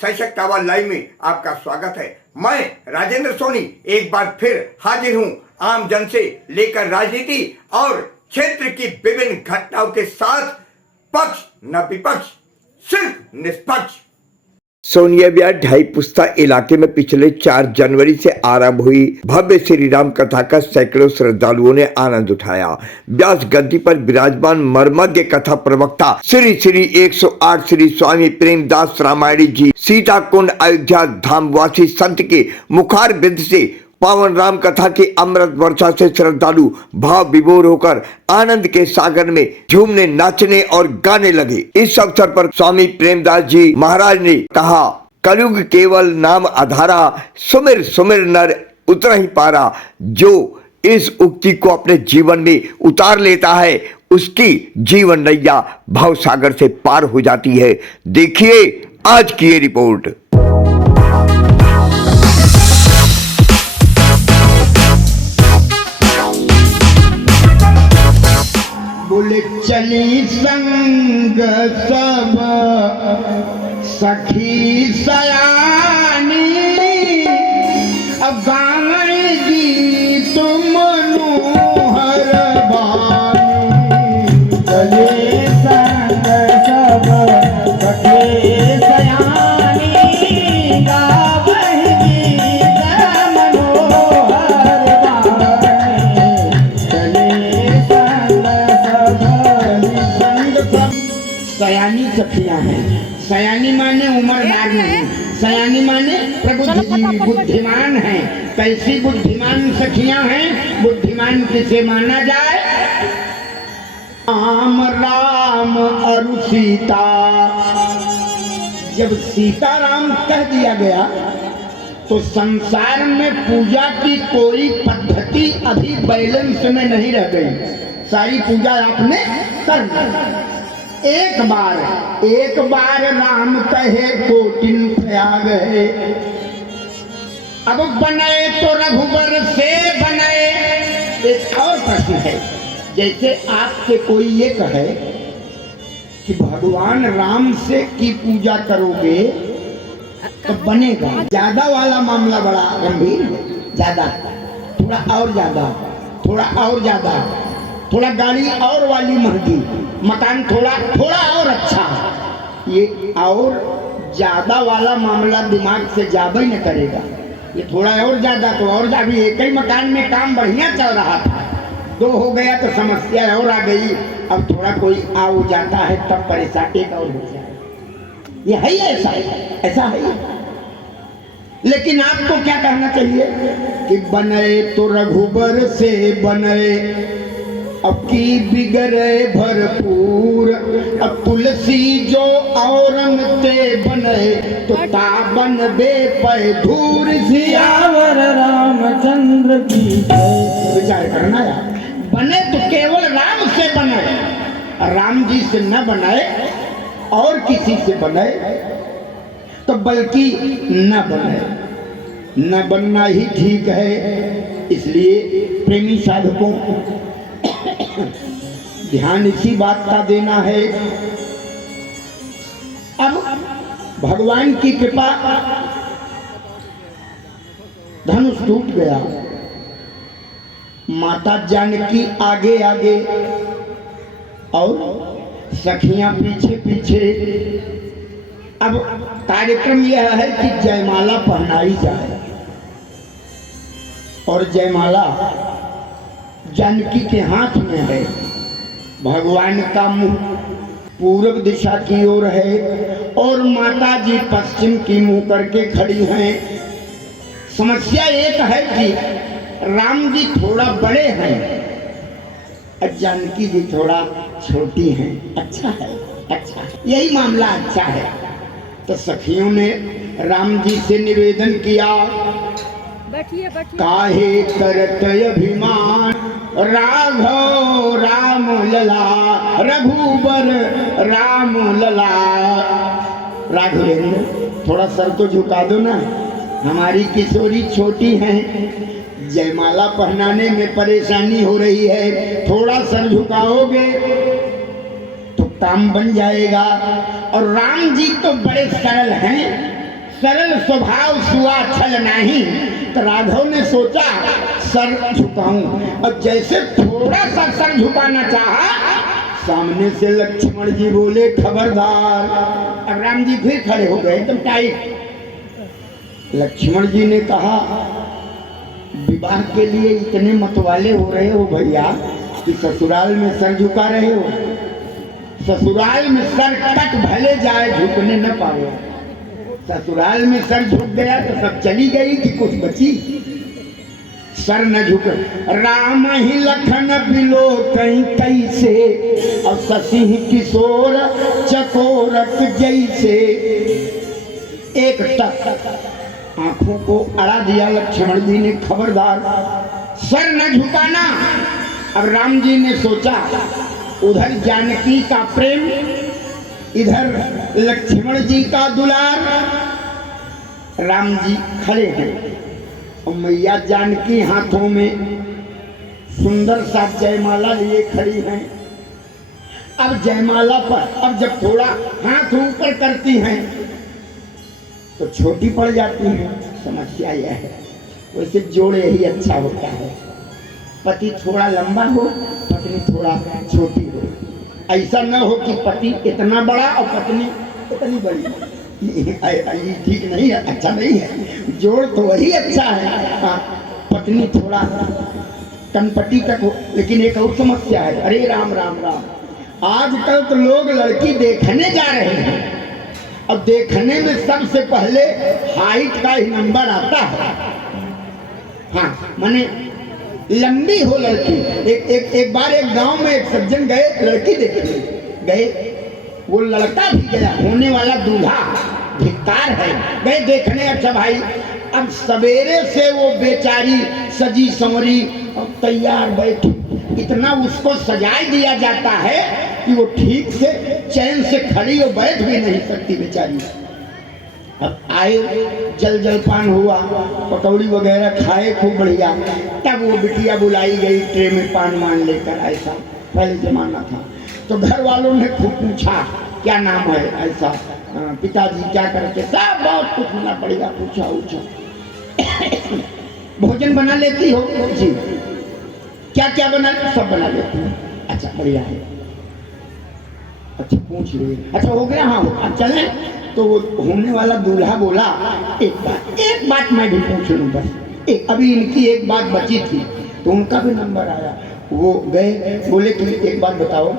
सशक्त आवाज लाइव में आपका स्वागत है। मैं राजेंद्र सोनी एक बार फिर हाजिर हूं आम जन से लेकर राजनीति और क्षेत्र की विभिन्न घटनाओं के साथ, पक्ष न विपक्ष, सिर्फ निष्पक्ष। सोनिया विहार ढाई पुस्ता इलाके में पिछले 4 जनवरी से आरंभ हुई भव्य श्री राम कथा का सैकड़ों श्रद्धालुओं ने आनंद उठाया। व्यास गद्दी पर विराजमान मर्मज्ञ कथा प्रवक्ता श्री श्री 108 श्री स्वामी प्रेमदास रामायणी जी सीता कुंड अयोध्या धामवासी संत के मुखार बिंद से पावन राम कथा की अमृत वर्षा से श्रद्धालु भाव विभोर होकर आनंद के सागर में झूमने, नाचने और गाने लगे। इस अवसर पर स्वामी प्रेमदास जी महाराज ने कहा, कलयुग केवल नाम आधारा, सुमिर सुमिर नर उतर ही पारा। जो इस उक्ति को अपने जीवन में उतार लेता है उसकी जीवन नैया भाव सागर से पार हो जाती है। देखिए आज की ये रिपोर्ट। बोले चली संग सब सखी सयानी, अब गावेगी तुम मनोहर बानी। चली संग सब सखी सयानी, गावेगी तुम मनोहर बानी। चली सयानी सखियां हैं। सयानी माने उम्रदार नहीं, सयानी माने प्रबुद्ध बुद्धिमान हैं। कैसी बुद्धिमान सखियां हैं? बुद्धिमान किसे माना जाए? राम राम और सीता। जब सीता राम कह दिया गया तो संसार में पूजा की कोई पद्धति अभी बैलेंस में नहीं रह गई। सारी पूजा आपने कर दी। एक बार राम कहे कोटिन प्रयाग है। अब बनाए तो रघुबर से बनाए। एक और प्रश्न है, जैसे आपसे कोई ये कहे कि भगवान राम से की पूजा करोगे तो बनेगा। ज्यादा वाला मामला बड़ा गंभीर है। ज्यादा, थोड़ा और ज्यादा, थोड़ा और ज्यादा, थोड़ा गाड़ी और वाली महंगी, मकान थोड़ा और अच्छा। ये और ज्यादा वाला मामला दिमाग से ज्यादा ही न करेगा। ये थोड़ा और ज्यादा तो और ज्यादा। एक ही मकान में काम बढ़िया चल रहा था, 2 हो गया तो समस्या और आ गई। अब थोड़ा कोई आओ जाता है तब परेशानी एक और हो जाए। ये है ऐसा है। लेकिन आपको क्या कहना चाहिए कि बने तो रघुबर से बने, अब की बिगड़े भरपूर। अब तुलसी जो औरंग ते बने तो ताबन बे पे धूर। सियावर रामचंद्र की जय। विचार करना यार, बने तो केवल राम से बने, राम जी से न बने और किसी से बने तो बल्कि न बने। न बनना ही ठीक है। इसलिए प्रेमी साधकों ध्यान इसी बात का देना है। अब भगवान की कृपा, धनुष टूट गया। माता जानकी आगे आगे और सखियां पीछे पीछे। अब कार्यक्रम यह है कि जयमाला पहनाई जाए और जयमाला जानकी के हाथ में है। भगवान का मुंह पूर्व दिशा की ओर है और माता जी पश्चिम की मुंह करके खड़ी हैं। समस्या एक है कि राम जी थोड़ा बड़े हैं और जानकी जी थोड़ा छोटी हैं। अच्छा है, यही मामला अच्छा है। तो सखियों ने राम जी से निवेदन किया, काहे करत अभिमान, राघव राम लला, रघुबर राम लला। राघवेंद्र थोड़ा सर तो झुका दो ना, हमारी किशोरी छोटी हैं, जयमाला पहनाने में परेशानी हो रही है। थोड़ा सर झुकाओगे तो काम बन जाएगा। और राम जी तो बड़े सरल हैं, सरल स्वभाव सुआ छल नहीं। तो राघव ने सोचा सर झुकाऊं, और जैसे थोड़ा सा सर झुकाना चाहा, सामने से लक्ष्मण जी बोले खबरदार। अब राम जी फिर खड़े हो गए एकदम टाइट। लक्ष्मण जी ने कहा विवाह के लिए इतने मतवाले हो रहे हो भैया कि ससुराल में सर झुका रहे हो। ससुराल में सर कट भले जाए, झुकने न पाओ। ससुराल में सर झुक गया तो सब चली गई कि कुछ बची? सर न झुक। राम ही लखन बिलो कहीं कैसे, और शशि किशोर चकोरक जैसे। एक टक आंखों को अड़ा दिया लक्ष्मण जी ने, खबरदार सर न झुकाना। अब राम जी ने सोचा उधर जानकी का प्रेम, इधर लक्ष्मण जी का दुलार। राम जी खड़े हैं और मैया जानकी हाथों में सुंदर सा जयमाला लिए खड़ी हैं। अब जयमाला पर अब जब थोड़ा हाथ ऊपर करती हैं तो छोटी पड़ जाती है। समस्या यह है, वैसे जोड़े ही अच्छा होता है। पति थोड़ा लंबा हो, पत्नी थोड़ा छोटी हो। ऐसा न हो कि पति इतना बड़ा और पत्नी इतनी बड़ी। ये ठीक नहीं है, अच्छा नहीं है। जोड़ तो वही अच्छा है। हाँ, पत्नी थोड़ा कनपटी तक हो। लेकिन एक और समस्या है। अरे राम राम राम, आजकल तो लोग लड़की देखने जा रहे हैं, अब देखने में सबसे पहले हाइट का ही नंबर आता है। हाँ, माने लंबी हो लड़की। एक बार एक गांव में एक सज्जन गए लड़की देखने गए, वो लड़का भी गया, होने वाला दूल्हा धिक्कार है, गए देखने। अच्छा भाई, अब सवेरे से वो बेचारी सजी संवरी और तैयार बैठी, इतना उसको सजाए दिया जाता है कि वो ठीक से चैन से खड़ी और बैठ भी नहीं सकती बेचारी। अब आए, जलपान हुआ, पकौड़ी वगैरह खाए खूब बढ़िया। तब वो बिटिया बुलाई गई ट्रे में पान मान लेकर। ऐसा पहले जमाना था। तो घर वालों ने खूब पूछा क्या नाम है, ऐसा पिताजी क्या करते, सब बहुत कुछ बना बढ़िया पूछा उछा। भोजन बना लेती हो? जी। क्या क्या बना? सब बना लेती हूँ। अच्छा बढ़िया है। अच्छा पूछ रही है, अच्छा हो गया? हाँ अब चले। तो होने वाला दूल्हा बोला एक बात मैं भी पूछ लूँ बस एक। अभी इनकी एक बात बची थी तो उनका भी नंबर आया। वो गए, बोले कि एक बात बताओ,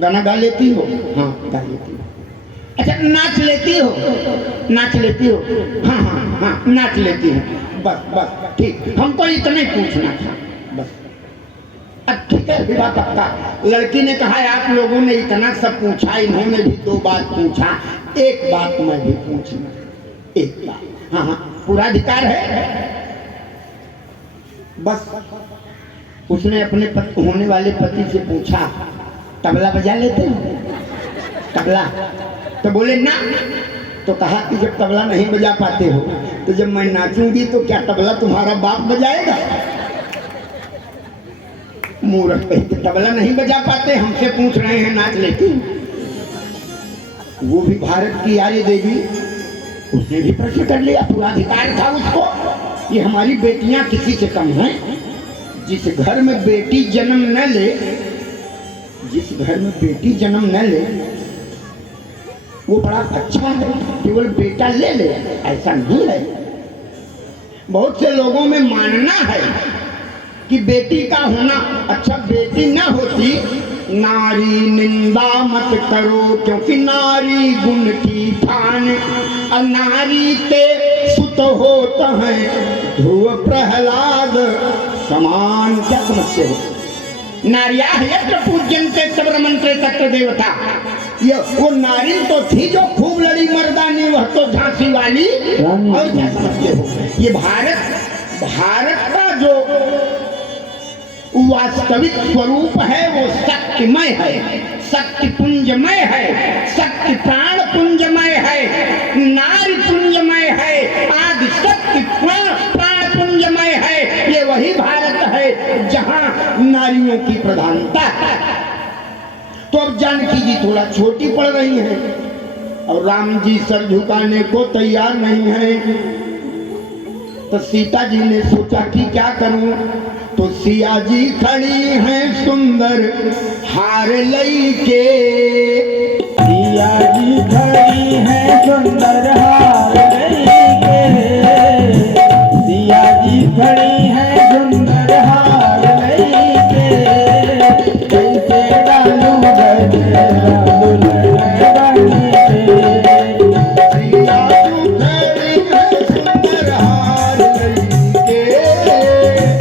गाना गा लेती हो? हाँ गा लेती हो। अच्छा नाच लेती हो? नाच लेती हो? हाँ हाँ हाँ नाच लेती हो। बस बस ठीक, हमको इतना ही पूछना था बस। अब ठीक है, विवाह पक्का। लड़की ने कहा आप लोगों ने इतना सब पूछा, इन्होंने भी दो बात पूछा, एक बात मैं भी पूछना, एक बात। हाँ हाँ पूरा अधिकार है। बस उसने अपने होने वाले पति से पूछा तबला बजा लेते हो? तबला? तो बोले ना। तो कहा कि जब तबला नहीं बजा पाते हो तो जब मैं नाचूंगी तो क्या तबला तुम्हारा बाप बजाएगा? मूर्ख कहीं के तबला नहीं बजा पाते, हमसे पूछ रहे हैं नाच लेती। वो भी भारत की आर्य देवी, उसने भी प्रश्न कर लिया, पूरा अधिकार था उसको। ये हमारी बेटियां किसी से कम हैं? जिस घर में बेटी जन्म न ले, जिस घर में बेटी जन्म न ले वो बड़ा अच्छा है, केवल बेटा ले ले, ऐसा नहीं है। बहुत से लोगों में मानना है कि बेटी का होना अच्छा, बेटी ना होती नारी निंदा मत करो क्योंकि नारी गुण की थान, और नारी ते सुत होता है ध्रुव प्रहलाद समान। क्या समझते हो? नारिया यत्र पूज्यन्ते तत्र मंत्रे तत्र देवता। ये वो नारी तो थी जो खूब लड़ी मर्दानी, वह तो झांसी वाली। और क्या समझते हो? ये भारत का जो वास्तविक स्वरूप है वो शक्तिमय है, शक्ति पुंजमय है, शक्ति प्राण पुंजमय है, नारी पुंजमय है, आदि शक्ति प्राण पुंजमय है। ये वही भारत है जहां नारियों की प्रधानता है। तो अब जानकी जी थोड़ा छोटी पड़ रही है, और राम जी सर झुकाने को तैयार नहीं है। तो सीता जी ने सोचा कि क्या करूं, तो सिया जी खड़ी हैं सुंदर हार लई के। सिया जी खड़ी हैं सुंदर हार लई के। सिया जी खड़ी हैं सुंदर हार लई के। कैसे डालू गजरा दुल्हन बनी के। सिया जी खड़ी हैं सुंदर हार लई के।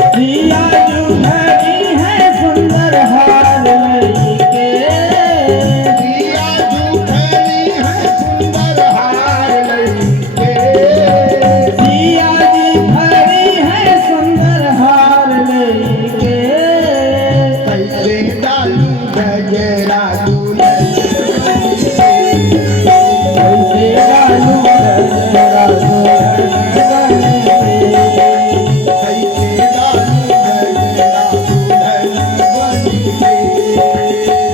सिया जी खड़ी हैं सुंदर हार लई के। सिया जी खड़ी हैं सुंदर हार लई के। सिया जी खड़ी हैं सुंदर हार लई के। कैसे डालू गजरा दुल्हन बनी के। कैसे डालू गजरा दुल्हन बनी के। कैसे डालू गजरा दुल्हन बनी के।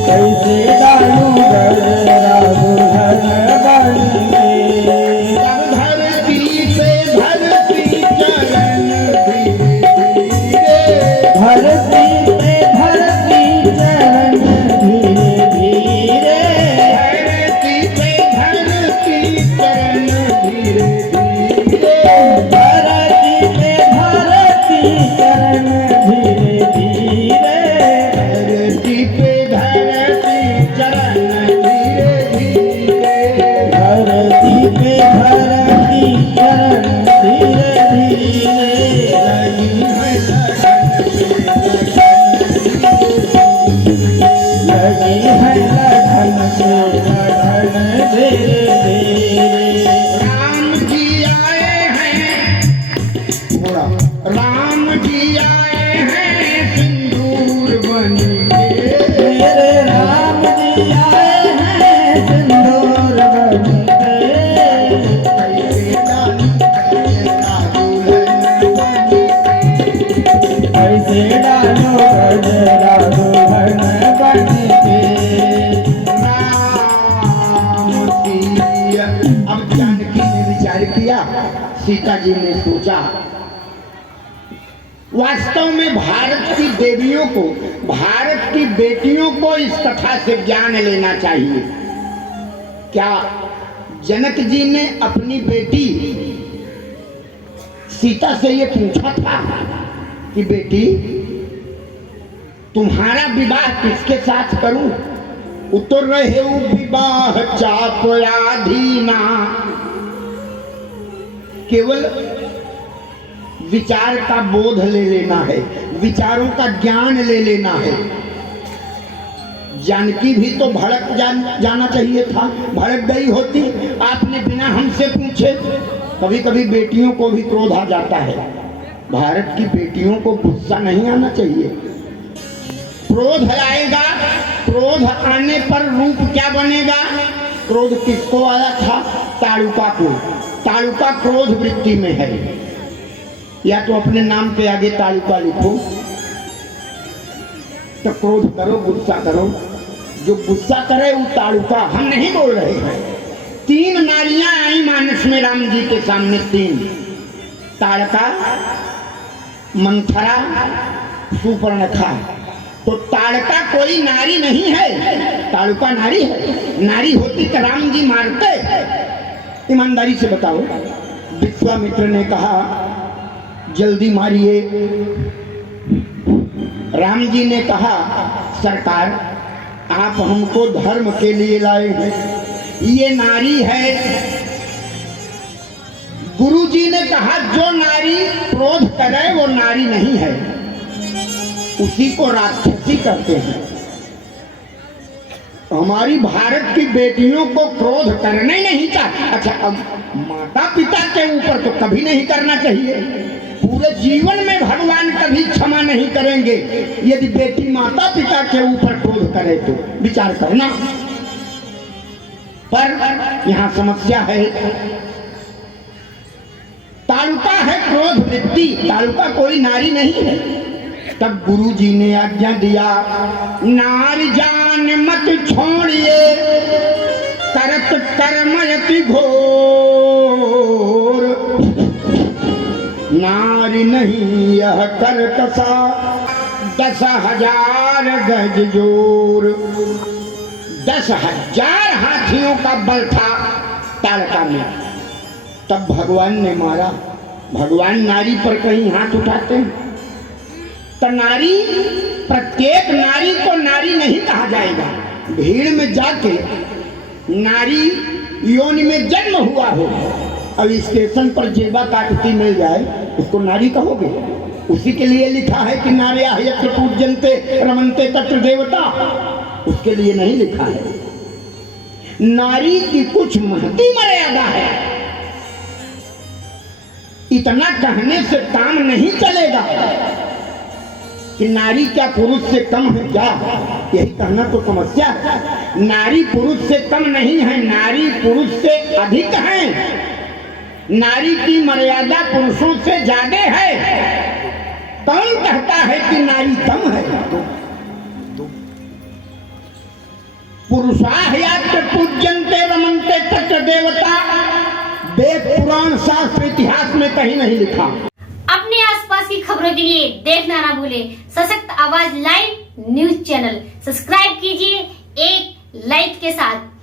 कैसे डालू गजरा दुल्हन बनी के। धरती से धरती चरण धीरे धीरे। धरती पे धरती चरण धीरे धीरे। धरती पे धरती चरण धीरे धीरे। धरती पे धरती चरण धीरे धीरे। धरती पे धरती चरण धीरे धीरे। धरती पे धरती चरण धीरे धीरे। लगी है लगन से लगी है लगन से लगन धीरे धीरे। राम जी आए हैं। बोला, राम जी आए हैं सिंदूर बनी के। मेरे राम जी आए हैं सिंदूर बन के। कैसे डालू गजरा दुल्हन बनी के। ऐसे डालो गजरा दुल्हन बन के। राम सिया। अब जानकी ने विचार किया, सीता जी ने सोचा वास्तव में भारत की देवियों को, भारत की बेटियों को इस कथा से ज्ञान लेना चाहिए। क्या जनक जी ने अपनी बेटी सीता से ये पूछा था कि बेटी तुम्हारा विवाह किसके साथ करूं? उत्तर रहे विवाह चापराधीना। केवल विचार का बोध ले लेना है, विचारों का ज्ञान ले लेना है। जानकी भी तो भड़क जाना चाहिए था, भड़क गई होती। आपने बिना हमसे पूछे। कभी कभी बेटियों को भी क्रोध आ जाता है। भारत की बेटियों को गुस्सा नहीं आना चाहिए। क्रोध आएगा, क्रोध आने पर रूप क्या बनेगा? क्रोध किसको आया था? ताड़ुका को। ताड़ुका क्रोध वृत्ति में है। या तो अपने नाम के आगे ताड़ुका लिखो, तो क्रोध करो, गुस्सा करो। जो गुस्सा करे वो ताड़ुका। हम नहीं बोल रहे हैं। 3 नारियां आई मानस में राम जी के सामने, 3। ताड़का, मंथरा, सुपर्णखा। तो ताड़का कोई नारी नहीं है, ताड़ुका नारी है। नारी होती तो राम जी मारते? ईमानदारी से बताओ। विश्वामित्र ने कहा जल्दी मारिए। राम जी ने कहा सरकार आप हमको धर्म के लिए लाए हैं, ये नारी है। गुरु जी ने कहा जो नारी क्रोध करे वो नारी नहीं है, उसी को राक्षसी करते हैं। हमारी भारत की बेटियों को क्रोध करना ही नहीं चाहिए। अच्छा, अब माता पिता के ऊपर तो कभी नहीं करना चाहिए। पूरे जीवन में भगवान कभी क्षमा नहीं करेंगे यदि बेटी माता पिता के ऊपर क्रोध करे तो विचार करना। पर यहाँ समस्या है, तालुका है क्रोध वृत्ति, तालुका कोई नारी नहीं है। तब गुरु जी ने आज्ञा दिया नारी जान मत छोड़िए, करत कर्मयति घोर, नारी नहीं यह कर्कशा, 10,000 गज जोर। 10,000 हाथियों का बल था ताड़का में। तब भगवान ने मारा। भगवान नारी पर कहीं हाथ उठाते हैं? तो नारी, प्रत्येक नारी को नारी नहीं कहा जाएगा। भीड़ में जाके नारी योनि में जन्म हुआ हो, अब स्टेशन पर जेबा काटती मिल जाए, उसको नारी कहोगे? उसी के लिए लिखा है कि नार्या यत्र पूज्यन्ते रमन्ते तत्र देवता, उसके लिए नहीं लिखा है। नारी की कुछ महती मर्यादा है। इतना कहने से काम नहीं चलेगा कि नारी क्या पुरुष से कम है क्या, यही कहना तो समस्या है। नारी पुरुष से कम नहीं है, नारी पुरुष से अधिक है। नारी की मर्यादा पुरुषों से ज्यादा है। कौन कहता है कि नारी कम है? पुरुषाह्यात्र पूज्यन्ते रमन्ते तत्र देवता, वेद पुराण शास्त्र इतिहास में कहीं नहीं लिखा। अपने आसपास की खबरों के लिए देखना ना भूलें सशक्त आवाज लाइव न्यूज चैनल। सब्सक्राइब कीजिए एक लाइक के साथ।